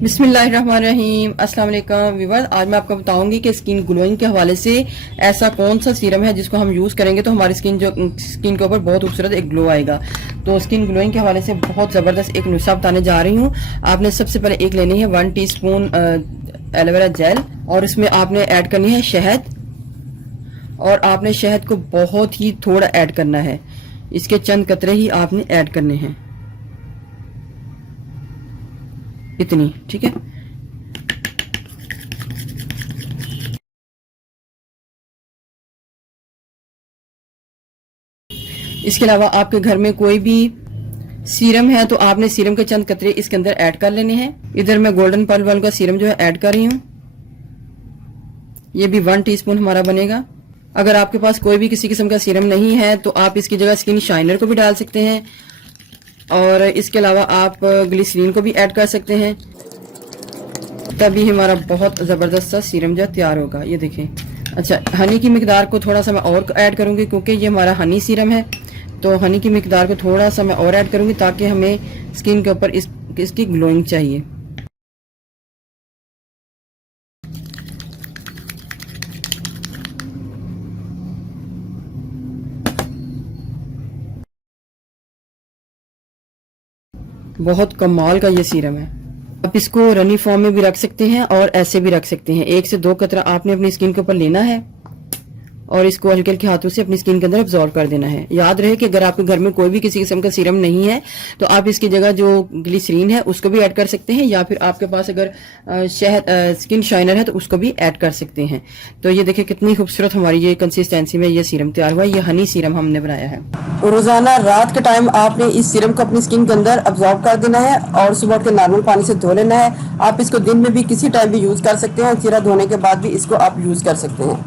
बिस्मिल्लाहिर्रहमानिर्रहीम अस्सलाम वालेकुम व्यूअर्स। आज मैं आपको बताऊंगी कि स्किन ग्लोइंग के हवाले से ऐसा कौन सा सीरम है जिसको हम यूज़ करेंगे तो हमारी स्किन के ऊपर बहुत खूबसूरत एक ग्लो आएगा। तो स्किन ग्लोइंग के हवाले से बहुत ज़बरदस्त एक नुस्खा बताने जा रही हूँ। आपने सबसे पहले एक लेनी है 1 टीस्पून एलोवेरा जेल और इसमें आपने ऐड करनी है शहद। और आपने शहद को बहुत ही थोड़ा ऐड करना है, इसके चंद कतरे ही आपने ऐड करने हैं, इतनी, ठीक है। इसके अलावा आपके घर में कोई भी सीरम है तो आपने सीरम के चंद कतरे इसके अंदर ऐड कर लेने हैं। इधर मैं गोल्डन पल वाल का सीरम जो है ऐड कर रही हूँ। ये भी 1 टीस्पून हमारा बनेगा। अगर आपके पास कोई भी किसी किस्म का सीरम नहीं है तो आप इसकी जगह स्किन शाइनर को भी डाल सकते हैं और इसके अलावा आप ग्लिसरीन को भी ऐड कर सकते हैं, तभी हमारा बहुत ज़बरदस्त सा सीरम जो तैयार होगा। ये देखें। अच्छा, हनी की मिकदार को थोड़ा सा मैं और ऐड करूंगी क्योंकि ये हमारा हनी सीरम है, तो हनी की मिकदार को थोड़ा सा मैं और ऐड करूंगी ताकि हमें स्किन के ऊपर इसकी ग्लोइंग चाहिए। बहुत कमाल का ये सीरम है। आप इसको रनी फॉर्म में भी रख सकते हैं और ऐसे भी रख सकते हैं। 1 से 2 कतरा आपने अपनी स्किन के ऊपर लेना है और इसको हल्के हल्के हाथों से अपनी स्किन के अंदर अब्जॉर्ब कर देना है। याद रहे कि अगर आपके घर में कोई भी किसी किस्म का सीरम नहीं है तो आप इसकी जगह जो ग्लिसरीन है उसको भी ऐड कर सकते हैं, या फिर आपके पास अगर स्किन शाइनर है तो उसको भी ऐड कर सकते हैं। तो ये देखिए कितनी खूबसूरत हमारी ये कंसिस्टेंसी में ये सीरम तैयार हुआ। ये हनी सीरम हमने बनाया है। रोजाना रात के टाइम आपने इस सीरम को अपनी स्किन के अंदर अब्जॉर्ब कर देना है और सुबह उठ के नॉर्मल पानी से धो लेना है। आप इसको दिन में भी किसी टाइम भी यूज कर सकते हैं, चेहरा धोने के बाद भी इसको आप यूज कर सकते हैं।